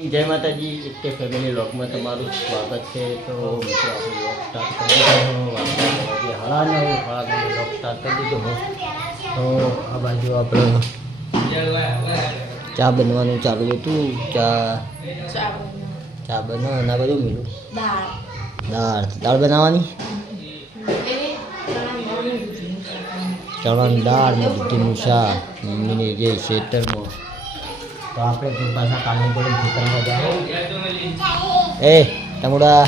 જય માતાજી એક ફેમિલી વ્લોગમાં તમારું સ્વાગત છે। તો મિત્રો આપણે વ્લોગ સ્ટાર્ટ કરી દીધો હળાને વ્લોગ સ્ટાર્ટ કરી દીધો। તો આ બાજુ આપણે ચા બનવાનું ચાલુ હતું। ચા બનાવવાના બધું મિલું દાળ બનાવવાની ચણાની દાળ ને દૂધીનું શાક મમ્મીને જે ખેતરમાં। તો આપણે પાછા કાલની જોડે ખેતરમાં જાઓ એ તમુડા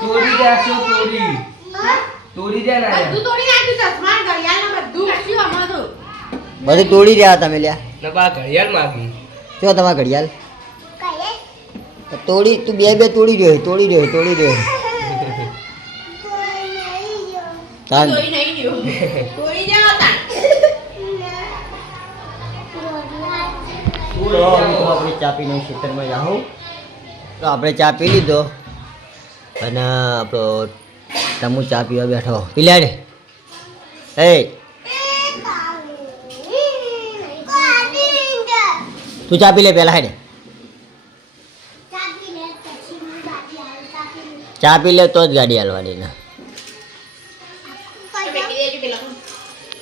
તોડી જાશો તોડી દે ના બધું તોડી નાખ્યું ચશ્મા ઘડિયાળ ને બધું શું આમાં તો બધું તોડી રહ્યા તમે લ્યા નબા ઘડિયાળ માગી શું તમારા ઘડિયાળ તોડી તું બે તોડી રહ્યો તોડી રહ્યો તાન તોડી નહીં રહ્યો તોડી જાવ તા તો આપણે ચા પીને ખેતરમાં જાઓ। તો આપણે ચા પી લીધો અને આપણો તમુ ચા પીવા બેઠો પીલાડે એ તું ચા પી લે પહેલા હેડે ચા પી લે તો જ ગાડી હાલવાની ને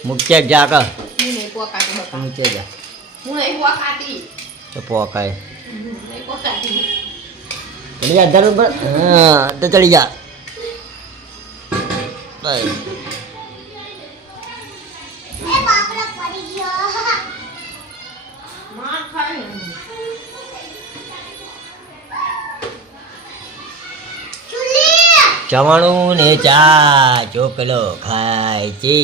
મુખ્ય જા કર હું નહીં પોકાતી બકા મુખ્ય જા હું નહીં પોકાતી તો પોકાય નહીં પોકાતી ચડી જા ધર ઉપર હા તો ચડી જા બસ માર ખાય ચવાણું ને ચા જો પેલો ખાય છે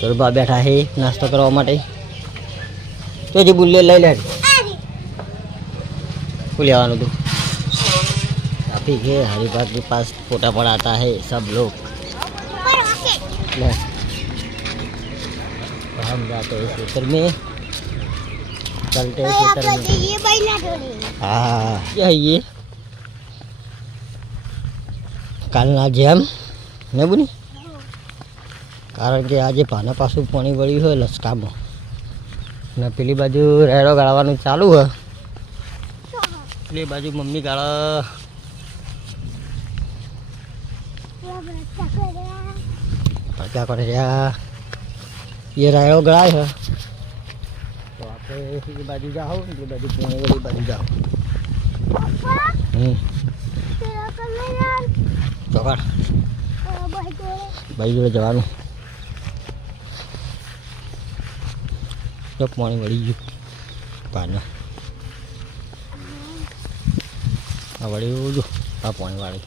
ગરબા બેઠા છે નાસ્તો કરવા માટે। તો જે બુલ્લે લઈ લે શું લેવાનું તું काफी है हरिभाग के पास फोटा पड़ाता है सब लोग तो हम जाते हैं खेतर में चलते हैं खेतर में हाँ ये કાલના જેમ ને બુની કારણ કે આજે પાના પાછું પાણી વળ્યું હોય લસકામાં ને પેલી બાજુ રેડો ગાળવાનું ચાલુ હોય પેલી બાજુ મમ્મી ગાળા क्या कर रहा ये रायड़ो गड़ाए है तो आप बाजू जाओ बाजू पुणे वाली बाजू जाओ चौकाट भाई जोड़े जवान जब पानी वड़ी गयु पाना आ वड़ी जो आ पानी वाली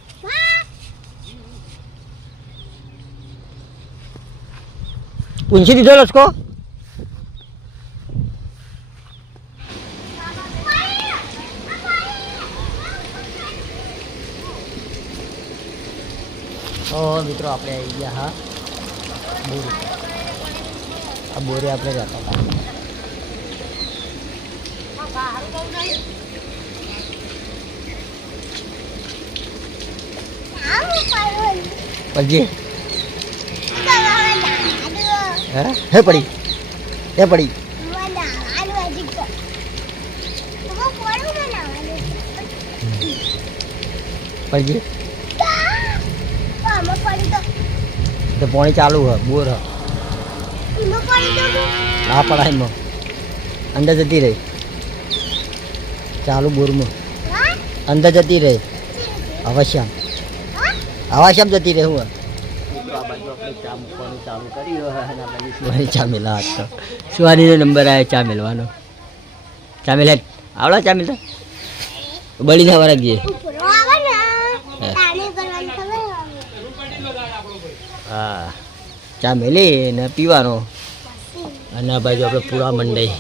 पूंछी दीधो लसको और मित्रों आपने आई गया हाँ बोरी अब बोरी आपने जाता था पजी है पड़ी है पड़ी पड़ी तो पानी चालू है बोर है हाँ पढ़ाई में अंदर जती रही चालू बोर में अंदर जती रही अवश्यम जती रही हुआ चालू करी सुहानी चा मिला तो सुहानी नो नंबर आया चा मिलवानो चा मिले आवड़ा चा मिलता बड़ी था वाला ये हाँ चा मिली ने पीवानो અને બાજુ આપણે પૂરા મંડઈ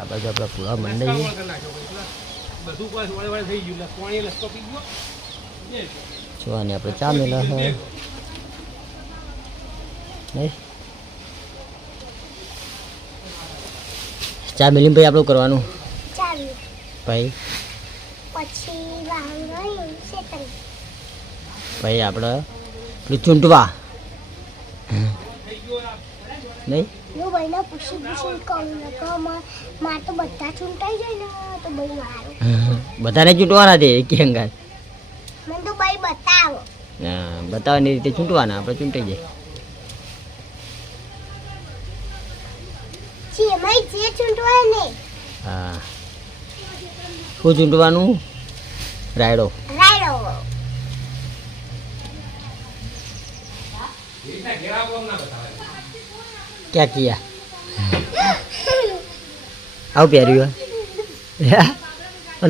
આ બાજુ આપણે પૂરા મંડઈ જોવાની આપણે ચા મેલા છે નહીં ચા મિલી ભાઈ આપણું કરવાનું પછી પછી વાંગણ શેતન પછી આપણે પેલું ચૂંટવા નહીં હું ભાઈને પૂછી કહું ને કે મારે તો બધા ચૂંટાઈ જાય ને તો ભાઈ મારું બધાને ચૂંટવાના છે એક અંગાત મને તો ભાઈ બતાવો બતાવવાની રીતે ચૂંટવાના આપણે ચૂંટાઈ જાય છે ભાઈ જે ચૂંટવાય ને હા શું ચૂંટવાનું રાયડો રાયડો ક્યાં કિયા આવું પહેર્યું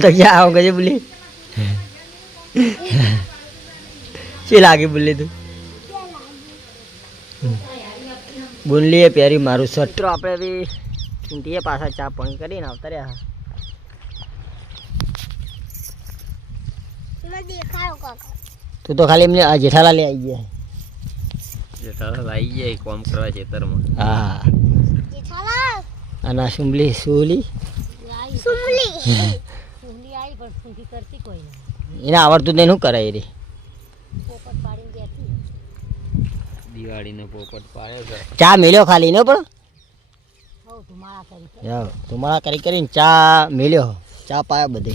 તો ક્યાં આવું કજે બોલી શી લાગી બોલી તું બોલીએ પહેરી મારું શર્ટ આપણે બી ચૂંટીએ પાછા ચા પાણી કરીને આવતા રહ્યા મને દેખાડો કાકા તું તો ખાલી એમને આ જેઠાલાલ આવી ગયા જેઠાલાલ આવી જાય કોમ કરવા ખેતરમાં. હા જેઠાલાલ અને આ સુમલી સુલી સુમલી એને આવડતું નહીં શું કરાય રે દિવાળીનો પોપટ પાડ્યો છે. ચા મેલ્યો ખાલી ને પણ ધુમાડા કરી કરીને ચા મેલ્યો ચા પાયો બધે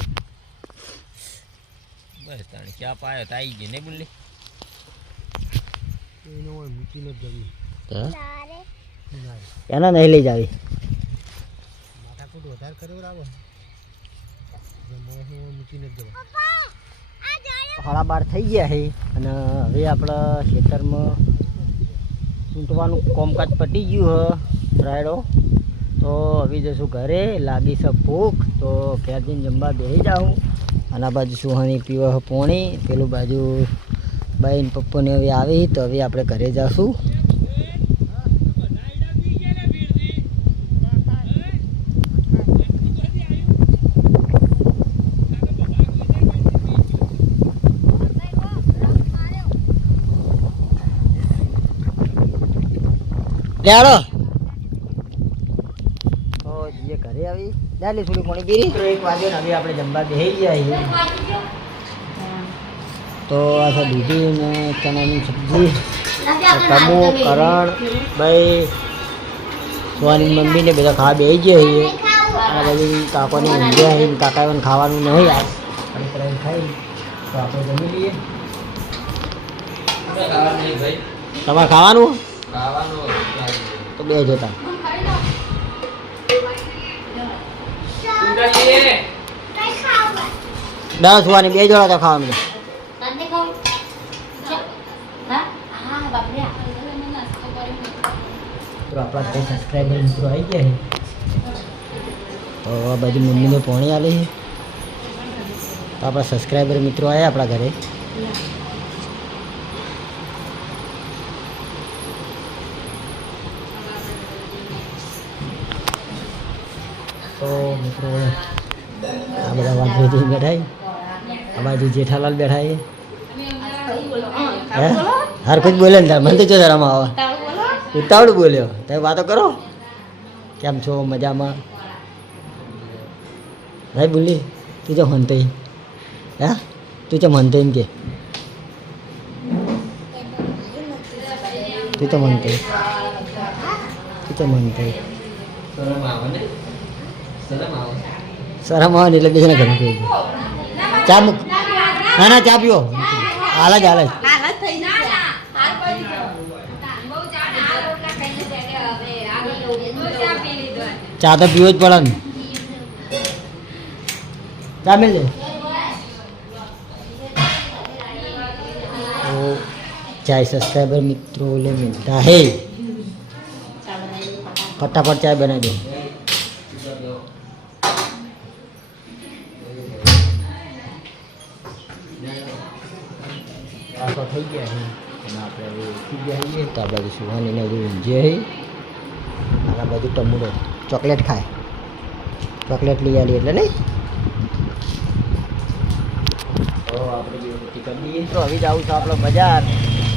બસ તાણે ક્યાં પાયો તો આવી ગઈ ને બોલી. લારે એના નહીં લઈ જાવી સાડા 12 થઈ ગયા છે અને હવે આપણા ખેતરમાં ચૂંટવાનું કોમકાજ પટી ગયું હ રાયડો તો હવે જશું ઘરે લાગી છે ભૂખ તો ઘેર જઈને જમવા બેસી જાઉં અને આ બાજુ સુહાની પીવા પોણી પેલું બાજુ બાઈન પપ્પાને હવે આવી તો હવે આપણે ઘરે જઈશું લેડો તો જે ઘરે આવી ચાલી થોડી પાણી પીરી તો 1 વાગે ને હવે આપણે જમવા બેસી ગયા છીએ તો આ છે દૂધી ને ચણાની સબ્જી તમો કરણ ભાઈ સોની મમ્મી ને બધા ખાવા બેસી ગયા છીએ આ બાજુ કાકોને ઊંઘ્યા છે કાકાને ખાવાનું નહીં યાર અને કરીને ખાઈ તો આપણે જમી લઈએ તમારે ખાવાનું તો બે જોતા કઈ ખાવ 10 વાની બે જોડા તો ખાવાનું છે. તો આપણા તે સબસ્ક્રાઈબર મિત્રો આવી ગયા છે તો આ બાજુ મમ્મીને પાણી આલે છે તો આપણા સબસ્ક્રાઈબર મિત્રો આવ્યા આપણા ઘરે તો મિત્રો આ બધા વાંધો બેઠા આ બાજુ જેઠાલાલ બેઠા છે હે હર કોઈ બોલે ને તાર મને તો જરામાં આવે ઉતાવળ બોલ્યો તમે વાતો કરો કેમ છો મજામાં ભાઈ બોલી તું જો મનતો હે તું જો મનતો એમ કે તું તો મનતો તું તો મનતો શરમ આવે ને એટલે બેસીને ઘરે કહી દે ચા મૂક ના ના ચા પીવો હાલ જ ચા તો પીવો જ પડે ને ચા મિલ જાય तो चाय सब्सक्राइबर मित्रों ले मिलता है फटाफट चाय बना दो થઈ ગયા છે અને આપણે હવે ઉઠી ગયા છીએ તો આ બાજુ સુહાનીને બધું ઊંઝે છે અને આ બાજુ ટમુડો ચોકલેટ ખાય ચોકલેટ લઈ આવીએ એટલે નહીં તો આપણે જે રોટી કરી દઈએ તો હવે જ આવું છું આપણો બજાર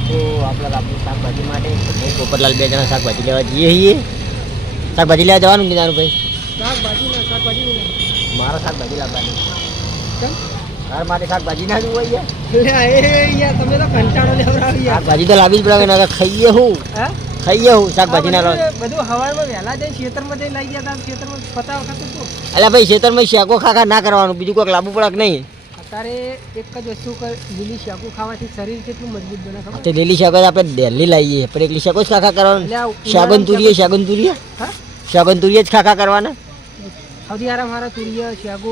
તો આપણે આપણી શાકભાજી માટે હું પોપટલાલ 2 જણા શાકભાજી લેવા જઈએ છીએ શાકભાજી લેવા જવાનું કીધું ભાઈ મારા શાકભાજી લાવવાની કેમ? તાર માટે શાકભાજી ના જોવું યાર લે એ યાર તમે તો કંટાળો લેવડાવી યાર. શાકભાજી તો લાવી જ પડે ના તો ખાઈએ હું હા? શાકભાજી ના લાવ બધું હવારમાં વહેલા જઈને ખેતરમાં જઈને લઈ ગયા હતા ખેતરમાં પતા વખત શું એટલે ભાઈ ખેતરમાં શેકો ખાખા ના કરવાનું બીજું કોઈક લાવવું પડે કે નહીં અત્યારે એક જ વસ્તુ લીલી શાકુ ખાવાથી શરીર કેટલું મજબૂત બને ખબર? તે લીલી શાકો આપણે દિલ્હી લાવીએ પણ એકલી શાકો જ ખાખા કરવાનું એટલે આ શાગન તુરીએ હા? શાગન તુરીએ જ ખાખા કરવાના સૌથી આરામ હારા તુરિયા શાકુ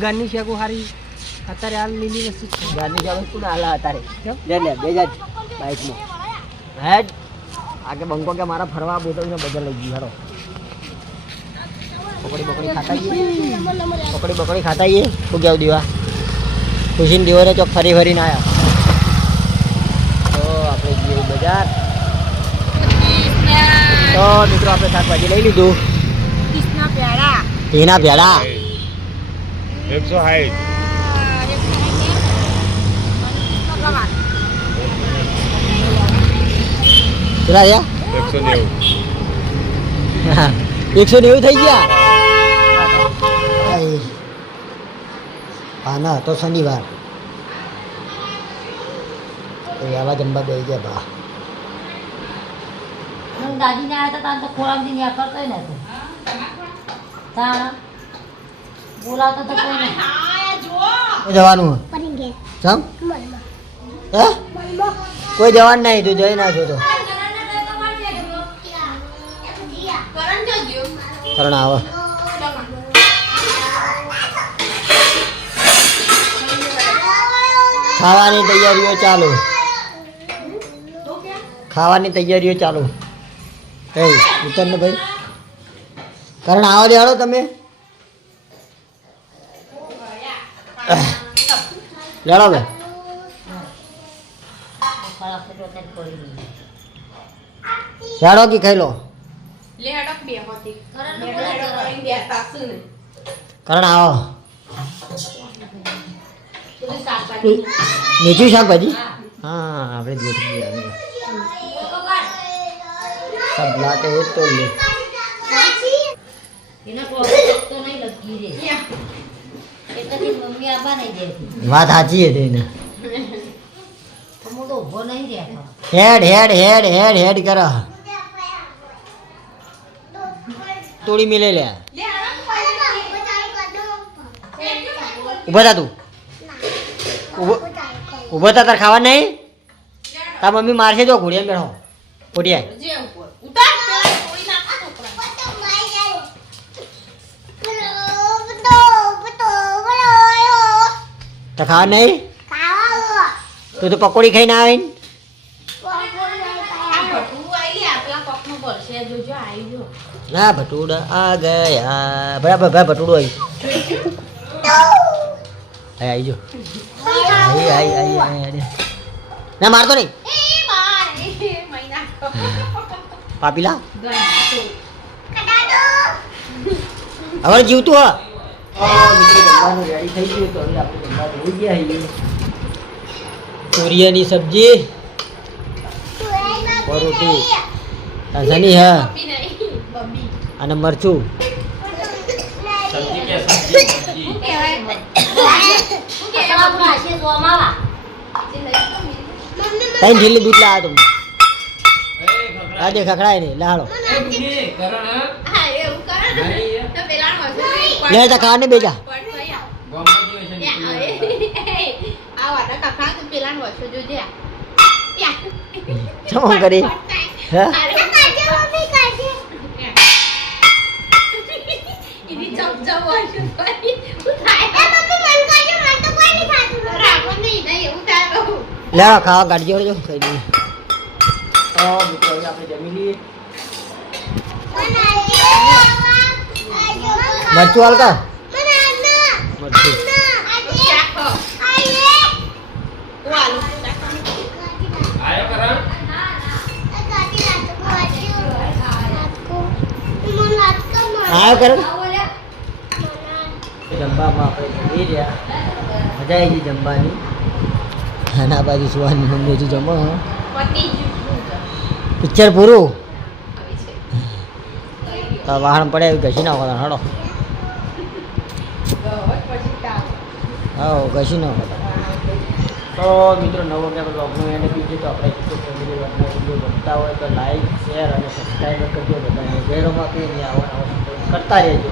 ગારની શાકુ હારી અત્યારે હાલ લીલી વસ્તુ છે. ગારની શાકો શું હાલા અત્યારે કેમ? લે લે બે જા બાઈકમાં હેડ આગે બંકો કે મારા ફરવા બોતલને બદલ લઈ ગઈ હારો પકડી બકડી ખાતા આવીએ શું કેવું દીવા ખુશીને દીવાને ચોક ફરી ફરીને આવ્યા તો આપણે જઈએ બજાર તો મિત્રો આપણે શાકભાજી લઈ લીધું તેના ભેળા 160 કેટલા થયા 190 190 થઈ ગયા હા ના તો શનિવાર આવા જમવા બે ગયા બા દાદી ને આવ્યા હતા તો ખોરાક થી કરતો ને તાણ બોલાવતો તો કોઈ નહીં. જવાનું પડી ગયા ચમ મનમાં હે કોઈ જવાનું નહીં તું જઈ ના છો તો કરણ જજો કરણ આવે ખાવાની તૈયારીઓ ચાલુ એ ઉતર ને ભાઈ કરણ આવો દેવાડો તમે લેડો બે ખરાબ તો અત્યારે પડી ગઈ. લેડો કે ખાઈ લો લે હડક બે હોતી કરણ બે ને બોલાય હડક જરા. કરીને બે તાસુ ને કરણ આવો પેલી શાકભાજી. મેથી શાકભાજી હા આપણે ગોઠવી આવે સબ લાટે હે તો લે એના ટોપી તો નહીં લગી રે એટલે મમ્મી આબા નહીં દેતી વાત સાચી છે તેને તો હું તો ઊભો નહીં રહેતો. હેડ હેડ હેડ હેડ હેડ કર તોડી મિલે લે ઉભા થા તું ઉભો થા તાર ખાવા નહીં તાર મમ્મી મારશે જો ઘોડિયા બેઠો ઘોડિયા જે ઉપર ઉતાર પેલા થોડી નાખો છોકરા તો ખાવા નહીં તું તો પકોડી ખાઈને આવે ને આ ભટુ આઈ લે આપલા કોકનું ભરશે જોજો આવી જો ના ભટુડા આ ગયા બરાબર ભાઈ ભટુડો આવી આવી જો આવી ના મારતો નહીં એ બાર એ મહિના પાપીલા ગઈ હવે જીવતું હા મિત્રો જમવાનું રેડી થઈ ગયું તો હવે આપણે જમવા જઈ ગયા છીએ તુરિયાની સબ્જી રોટી તાંજાની હા બબી નહીં બબી અને મરચું સબ્જી કે સબ્જી સબ્જી શું કહેવાય શું કપડાં કહેવાય આશે જોવામાં ત્રણ ઢીલી દૂધ લાવ્યા તું આજે ખખડાય ને લાડો હા એવું કરે ને તો પેલા લે તા ખાને બેજા આ વાટા કાકા તો પેલા વર્ષો જોજે શું કરી હે એની ચમચમ વર્ષો શું થાય રાખવા નહીં એવું થાય બહુ લેવા ખાવા કાઢજો જો ખાઈ દઈએ મિત્રો હવે આપણે જમી લઈએ મરચું હાલકા મરચું હા કરણ જમવામાં આપણે જમી રહ્યા મજા આવી ગઈ જમવાની નાના બાજુ સુવાની મમ્મી હજુ જમો પિક્ચર પૂરું તો વાહન પડે એવી ઘસી નાખો હડો હા કશું ના બધા તો મિત્રો નવો કે બ્લોગનું એને બીજું તો આપણે ફેમિલી બ્લોગના વિડીયો ગમતા હોય તો લાઈક શેર અને સબસ્ક્રાઈબ કરજો બધાને ઘેરોમાં કંઈ નહીં આવવાના કરતા રહેજો